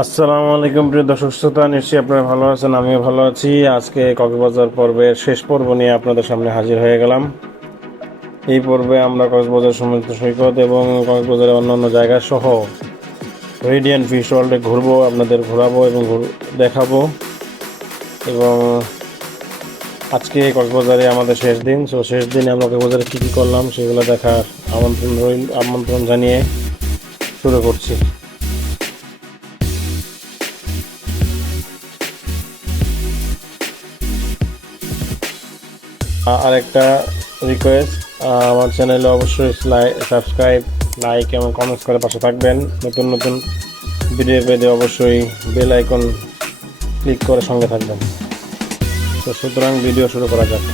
আসসালামু আলাইকুম প্রিয় দর্শক শ্রোতা, নিশ্চয়ই আপনারা ভালো আছেন। আমিও ভালো আছি। আজকে কক্সবাজার পর্বের শেষ পর্ব নিয়ে আপনাদের সামনে হাজির হয়ে গেলাম। এই পর্বে আমরা কক্সবাজার সমুদ্র সৈকত এবং কক্সবাজারের অন্যান্য জায়গা সহ রেডিয়ান্ট ফিশ ওয়ার্ল্ডে ঘুরবো, আপনাদের ঘোরাবো এবং দেখাবো। এবং আজকে কক্সবাজারে আমাদের শেষ দিন। শেষ দিনে আমরা কক্সবাজারে কী কী করলাম সেগুলো দেখার আমন্ত্রণ জানিয়ে শুরু করছি। আরেকটা রিকোয়েস্ট, আমার চ্যানেলে অবশ্যই সাবস্ক্রাইব, লাইক এবং কমেন্টস করে পাশে থাকবেন। নতুন নতুন ভিডিও পেতে অবশ্যই বেল আইকন ক্লিক করে সঙ্গে থাকবেন। তো সুতরাং ভিডিও শুরু করা যাক।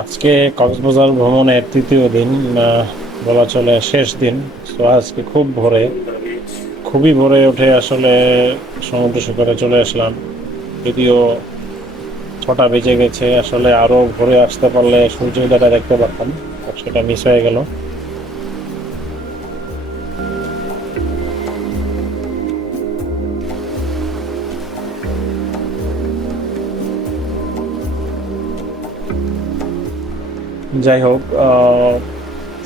আজকে কক্সবাজার ভ্রমণের তৃতীয় দিন, বলা চলে শেষ দিন। তো আজকে খুবই ভোরে উঠে আসলে সমুদ্র সৈকতে চলে আসলাম। যদিও 6টা বেজে গেছে, আসলে আরও ভোরে আসতে পারলে সূর্য উদয়টা দেখতে পারতাম, সেটা মিস হয়ে গেল। যাই হোক,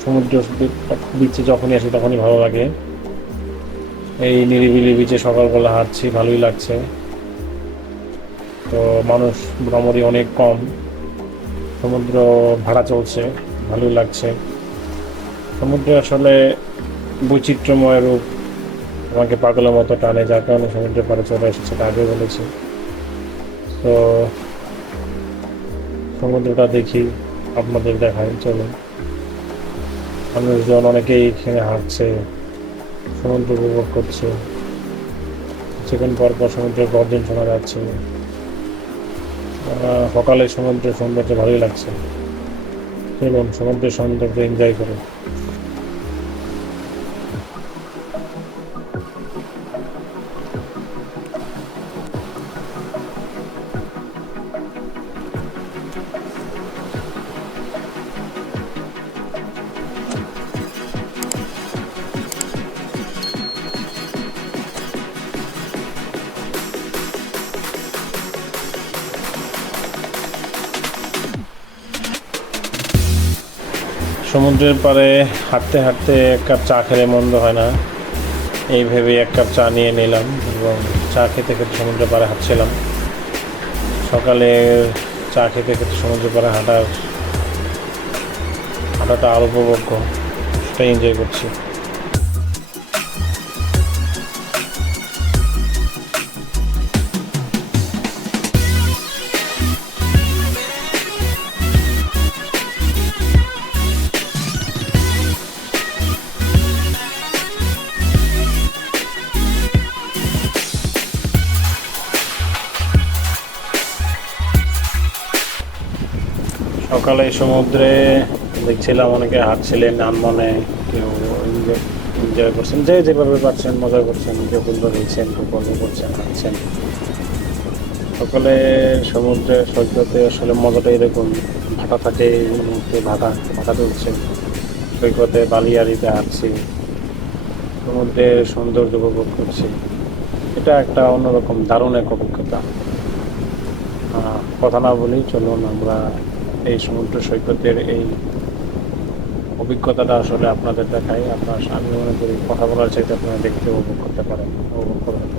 সমুদ্র বিচে যখনই আসি তখনই ভালো লাগে। এই নিরিবিলি বিচে সকালবেলা হাঁটছি, ভালোই লাগছে। তো মানুষ মোটামুটি অনেক কম, সমুদ্র ভাড়া চলছে, ভালোই লাগছে। সমুদ্রে আসলে বৈচিত্র্যময় রূপ আমাকে পাগলের মতো টানে, যার কারণে সমুদ্রের পাড়ে চলে এসেছে, তা আগে বলেছি। তো সমুদ্রটা দেখি, আপনাদের দেখাই, চলুন। মানুষজন অনেকেই এখানে হাঁটছে, সমুদ্র উপভোগ করছে। কিছুক্ষণ পর পর সমুদ্রের গর্জন শোনা যাচ্ছে। সকালে সমুদ্রের সৌন্দর্য ভালোই লাগছে। চলুন সমুদ্রের সৌন্দর্য এনজয় করুন। সমুদ্রের পাড়ে হাঁটতে হাঁটতে এক কাপ চা খেলে মন্দ হয় না, এই ভেবে এক কাপ চা নিয়ে নিলাম এবং চা খেতে খেতে সমুদ্রের পাড়ে হাঁটছিলাম। সকালে চা খেতে খেতে সমুদ্রের পাড়ে হাঁটাটা আরও উপভোগ্য, সেটাই এনজয় করছি। সকালে সমুদ্রে দেখছিলাম অনেকে হাঁটছিলেন আনমনে, কেউ এনজয় করছেন, যে যেভাবে পারছেন মজা করছেন, কেউ ফুল ধরেছেন, কেউ গল্প করছেন, হাঁটছেন। সকালে সমুদ্রে সৈকতে আসলে মজাটা এরকম, ভাটা থাকে, মুহূর্তে ভাটা তুলছে, সৈকতে বালিয়াড়িতে হাঁটছি, সমুদ্রের সৌন্দর্য উপভোগ করছি। এটা একটা অন্যরকম দারুণ এক অভিজ্ঞতা। কথা না বলি, চলুন আমরা এই সমুদ্র সৈকতের এই অভিজ্ঞতাটা আসলে আপনাদের দেখাই। আমি মনে করি কথা বলার চাইতে আপনারা দেখতে উপভোগ করতে পারেন, উপভোগ করবেন।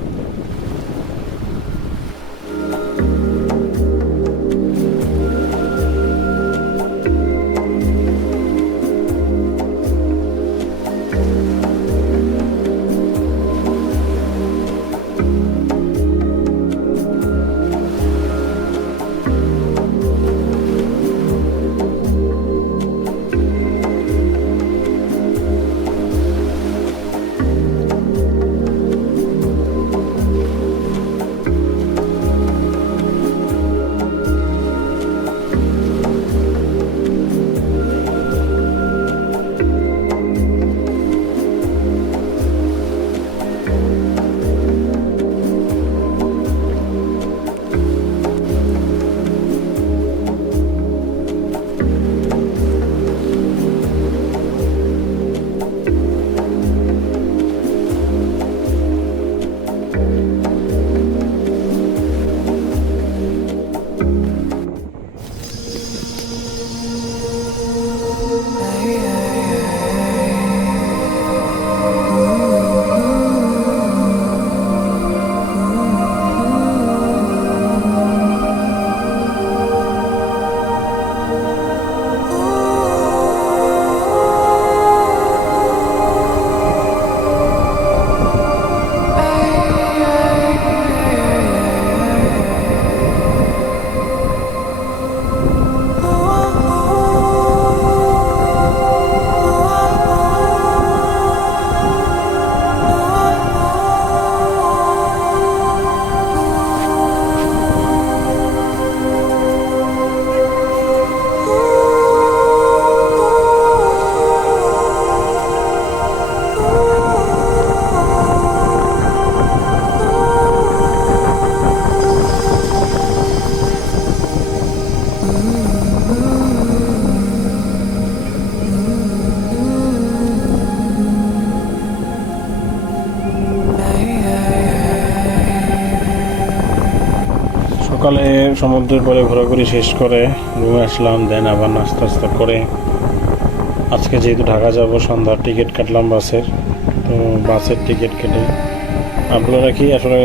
সকালে সমুদ্রের পরে ঘোরাঘুরি শেষ করে রুমে আসলাম, দেন আবার নাস্তা টাস্তা করে আজকে যেহেতু ঢাকা যাব সন্ধ্যার টিকিট কাটলাম বাসের। তো বাসের টিকিট কেটে আপনারা কি আসলে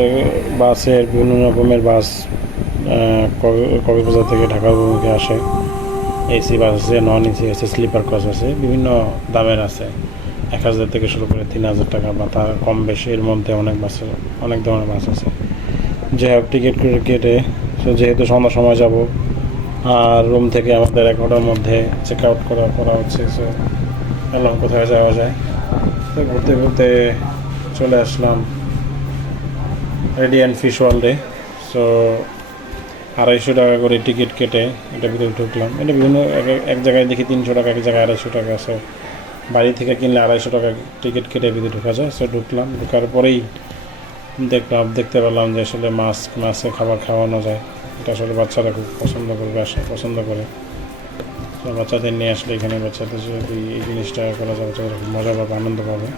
বাসের বিভিন্ন রকমের বাস কক্সবাজার থেকে ঢাকা অভিমুখে আসে। এসি বাস আছে, নন এসি আছে, স্লিপার কোচ আছে, বিভিন্ন দামের আছে। 1,000 থেকে শুরু করে 3,000 টাকা বা তার কম বেশি, এর মধ্যে অনেক ধরনের বাস আছে। যাই হোক টিকিট কেটে যেহেতু সন্ধ্যার সময় যাব আর রুম থেকে আমাদের 1 ঘন্টার মধ্যে চেক আউট করা হচ্ছে। সো এলাম কোথায় যাওয়া যায়। তো ঘুরতে ঘুরতে চলে আসলাম রেডিয়ান্ট ফিশ ওয়ার্ল্ডে। সো 250 টাকা করে টিকিট কেটে এটা ভিতরে ঢুকলাম। এটা বিভিন্ন এক জায়গায় দেখি 300 টাকা, এক জায়গায় 250 টাকা। সো বাড়ি থেকে কিনলে 250 টাকা টিকিট কেটে ভিতরে ঢোকা যায়। সো ঢুকলাম, ঢোকার পরেই দেখতে পেলাম যে আসলে মাছে খাবার খাওয়ানো যায়। এটা আসলে বাচ্চারা খুব পছন্দ করে। তো বাচ্চাদের নিয়ে আসলে এখানে বাচ্চাদের যদি এই জিনিসটা করা যায়, বাচ্চারা খুব মজা পাবে, আনন্দ পাবে।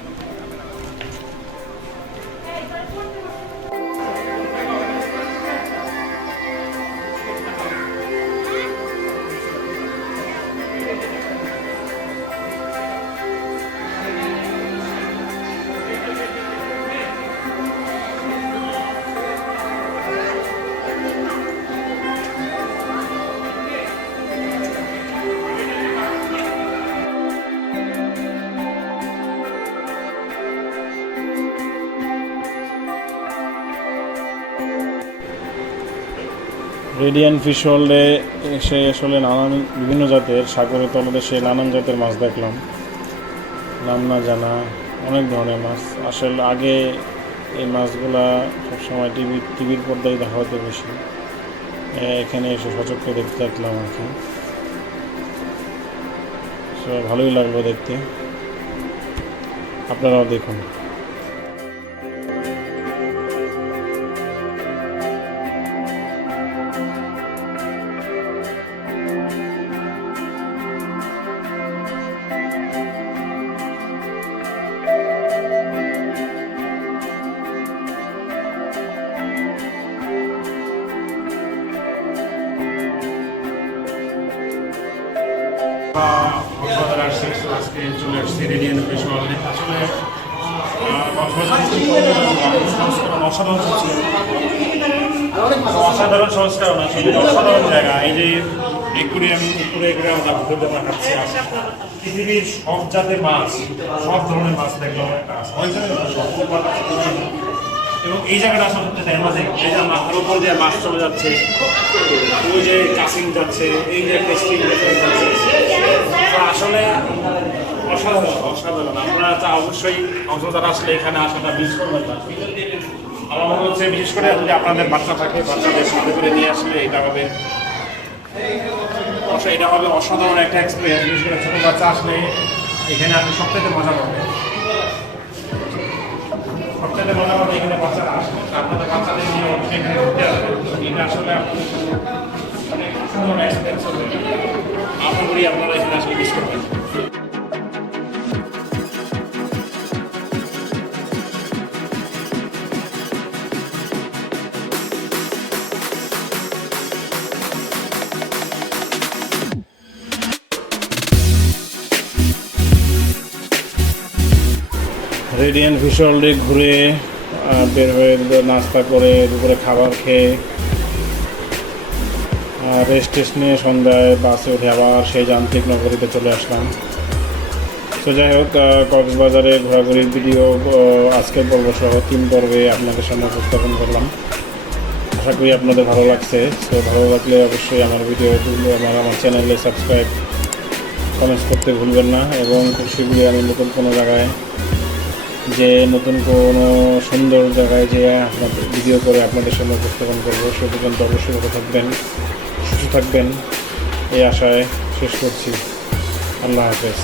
রেডিয়ান্ট ফিশ ওয়ার্ল্ডে এসে আসলে বিভিন্ন জাতের সাগরের তলদেশে নানান জাতের মাছ দেখলাম। নাম না জানা অনেক ধরনের মাছ। আসলে আগে এই মাছগুলা সবসময় টিভির পর্দায় দেখা হতো বেশি। এখানে এসে সচক্ষে দেখতে থাকলাম আর কি। ভালোই লাগলো দেখতে, আপনারাও দেখুন। কক্সবাজার আসছি, আজকে চলে আসছি রেডিয়ান্ট ফিশ ওয়ার্ল্ডে। আসলে অসাধারণ সংস্করণ, আসলে অসাধারণ জায়গা। এই যে একুরিয়াম আমরা ভিতরে দেখাচ্ছি, পৃথিবীর সব জাতের মাছ, সব ধরনের মাছ দেখলাম। এবং এই জায়গাটা আসলে অ্যামাজিং। এই যে মাথার উপর দিয়ে মাছ চলে যাচ্ছে, ওই যে কাসিং যাচ্ছে, এই যে টেস্টিং যাচ্ছে, আসলে অসাধারণ। আপনারা তা অবশ্যই কক্সবাজার আসলে এখানে আসাটা মিস করবেন না। আমার মনে হচ্ছে বিশেষ করে যদি আপনাদের বাচ্চা থাকে, বাচ্চাদের সাথে করে নিয়ে আসলে এটা হবে অসাধারণ একটা এক্সপিরিয়েন্স। বিশেষ করে ছোটো বাচ্চা আসলে এখানে আপনি সবথেকে মজা পাবেন। এখানে বাচ্চারা আসবে, আপনাদের বাচ্চাদের নিয়ে এখানে ঘুরতে আসবে। এটা আসলে অনেক সুন্দর এক্সপিরিয়েন্স হবে। আশা করি আপনারা এখানে আসলে মিস করবেন। রেডিয়ান্ট ফিশ ওয়ার্ল্ডে ঘুরে বের হয়ে নাস্তা করে দুপুরে খাবার খেয়ে রেস্ট নিয়ে সন্ধ্যায় বাসে উঠে আবার সেই যান্ত্রিক নগরীতে চলে আসলাম। তো যাই হোক, কক্সবাজারে ঘোরাঘুরির ভিডিও আজকের পর্ব সহ 3 পর্বে আপনাদের সামনে উপস্থাপন করলাম। আশা করি আপনাদের ভালো লাগছে। তো ভালো লাগলে অবশ্যই আমার ভিডিওগুলো আমার চ্যানেলে সাবস্ক্রাইব, কমেন্টস করতে ভুলবেন না। এবং খুব শীঘ্রই আমি নতুন কোনো জায়গায় নতুন কোনো সুন্দর জায়গায় যে আপনাদের ভিডিও করে আপনাদের সামনে উপস্থাপন করবো। সে পর্যন্ত অবশ্যই ভালো থাকবেন, সুস্থ থাকবেন, এই আশায় শেষ করছি। আল্লাহ হাফেজ।